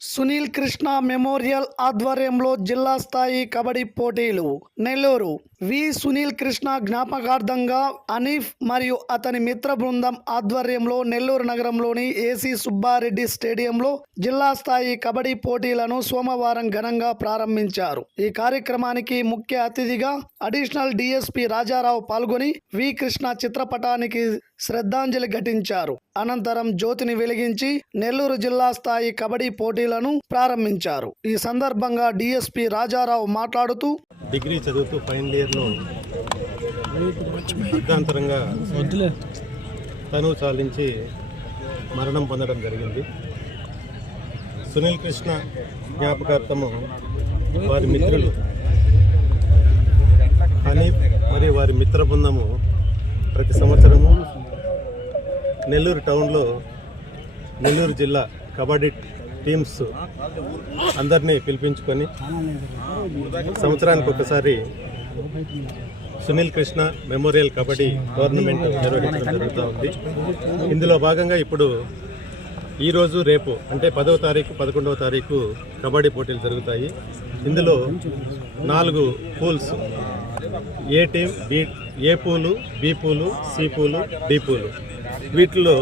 Sunil Krishna memorial ఆధ్వర్యంలో జిల్లా స్థాయి కబడ్డీ పోటీలు నెల్లూరు. సునీల్ కృష్ణ జ్ఞాపకార్థంగా అనీఫ్ మరియు అతని మిత్ర బృందం ఆధ్వర్యంలో నెల్లూరు నగరంలోని ఏసీ సుబ్బారెడ్డి స్టేడియంలో జిల్లా స్థాయి కబడ్డీ పోటీలను సోమవారం ఘనంగా ప్రారంభించారు. ఈ కార్యక్రమానికి ముఖ్య అతిథిగా అడిషనల్ డీఎస్పీ రాజారావు పాల్గొని కృష్ణ చిత్రపటానికి శ్రద్ధాంజలి ఘటించారు. అనంతరం జ్యోతిని వెలిగించి నెల్లూరు జిల్లా స్థాయి కబడ్డీ పోటీలను ప్రారంభించారు. ఈ సందర్భంగా డీఎస్పీ రాజారావు మాట్లాడుతూ, డిగ్రీ చదువుతూ ఫైనల్ ఇయర్లో అర్ధాంతరంగా తనువు చాలించి మరణం పొందడం జరిగింది. సునీల్ కృష్ణ జ్ఞాపకార్థము వారి మిత్రులు హనీఫ్ మరియు వారి మిత్ర బృందము ప్రతి సంవత్సరము నెల్లూరు టౌన్లో నెల్లూరు జిల్లా కబడ్డీ టీమ్స్ అందరినీ పిలిపించుకొని సంవత్సరానికి ఒకసారి సునీల్ కృష్ణ మెమోరియల్ కబడ్డీ టోర్నమెంట్ నిర్వహించడం జరుగుతూ ఉంది. ఇందులో భాగంగా ఇప్పుడు ఈరోజు రేపు అంటే 10వ తారీఖు 11వ తారీఖు కబడ్డీ పోటీలు జరుగుతాయి. ఇందులో 4 పూల్స్, ఏ టీం, ఏ పూలు, బి పూలు, సి పూలు, డి పూలు. వీటిలో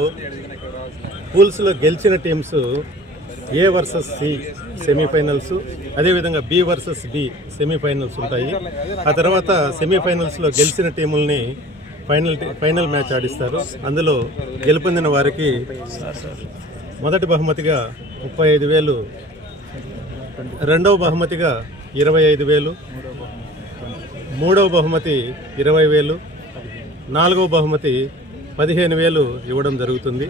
పూల్స్లో గెలిచిన teams A versus C semifinals, అదేవిధంగా బి వర్సెస్ డి సెమీఫైనల్స్ ఉంటాయి. ఆ తర్వాత సెమీఫైనల్స్లో గెలిచిన టీముల్ని ఫైనల్ మ్యాచ్ ఆడిస్తారు. అందులో గెలుపొందిన వారికి మొదటి బహుమతిగా 35,000, రెండవ బహుమతిగా 25,000, మూడవ బహుమతి 20,000, నాలుగవ బహుమతి 15,000 ఇవ్వడం జరుగుతుంది.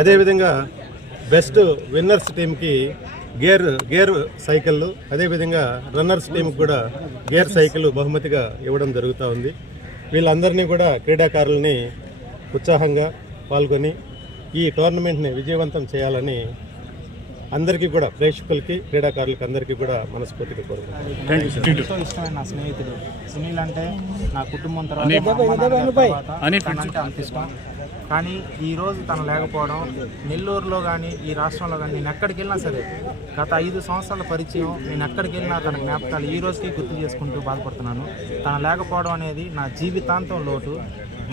అదేవిధంగా బెస్ట్ విన్నర్స్ టీంకి గేర్ సైకిళ్ళు, అదేవిధంగా రన్నర్స్ టీంకి కూడా గేర్ సైకిల్ బహుమతిగా ఇవ్వడం జరుగుతూ ఉంది. వీళ్ళందరినీ కూడా క్రీడాకారులని ఉత్సాహంగా పాల్గొని ఈ టోర్నమెంట్ని విజయవంతం చేయాలని అందరికీ కూడా, ప్రేక్షకులకి, క్రీడాకారులకి అందరికీ కూడా మనస్ఫూర్తిగా కోరుకుంటున్నాను. ఎంతో ఇష్టమైన నా స్నేహితుడు సునీల్ అంటే నా కుటుంబం తర్వాత అంత ఇష్టం. కానీ ఈరోజు తను లేకపోవడం, నెల్లూరులో కానీ ఈ రాష్ట్రంలో కానీ నేను ఎక్కడికి వెళ్ళినా సరే, గత 5 సంవత్సరాల పరిచయం, నేను ఎక్కడికి వెళ్ళినా తన జ్ఞాపకాలు ఈ రోజుకి గుర్తు చేసుకుంటూ బాధపడుతున్నాను. తను లేకపోవడం అనేది నా జీవితాంతం లోటు.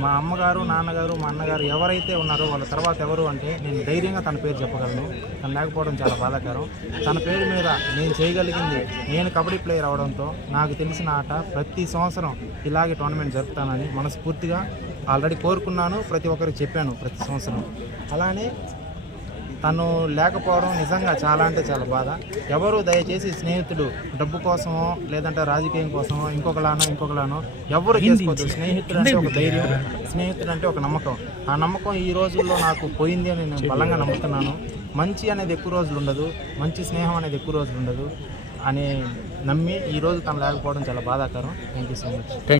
మా అమ్మగారు, నాన్నగారు, మా అన్నగారు ఎవరైతే ఉన్నారో వాళ్ళ తర్వాత ఎవరు అంటే నేను ధైర్యంగా తన పేరు చెప్పగలను. తను లేకపోవడం చాలా బాధాకరం. తన పేరు మీద నేను చేయగలిగింది, నేను కబడ్డీ ప్లేయర్ అవడంతో నాకు తెలిసిన ఆట ప్రతి సంవత్సరం ఇలాగే టోర్నమెంట్ జరుపుతానని మనస్ఫూర్తిగా ఆల్రెడీ కోరుకున్నాను. ప్రతి ఒక్కరికి చెప్పాను ప్రతి సంవత్సరం. అలానే తను లేకపోవడం నిజంగా చాలా అంటే చాలా బాధ. ఎవరు దయచేసి స్నేహితుడు డబ్బు కోసమో లేదంటే రాజకీయం కోసమో ఇంకొకలానో ఎవరు చేసుకోవద్దు. స్నేహితుడు అంటే ఒక ధైర్యం, స్నేహితుడు అంటే ఒక నమ్మకం. ఆ నమ్మకం ఈ రోజుల్లో నాకు పోయింది అని నేను బలంగా నమ్ముతున్నాను. మంచి అనేది ఎక్కువ రోజులు ఉండదు, మంచి స్నేహం అనేది ఎక్కువ రోజులు ఉండదు అని నమ్మి ఈరోజు తను లేకపోవడం చాలా బాధాకరం. Thank you so much.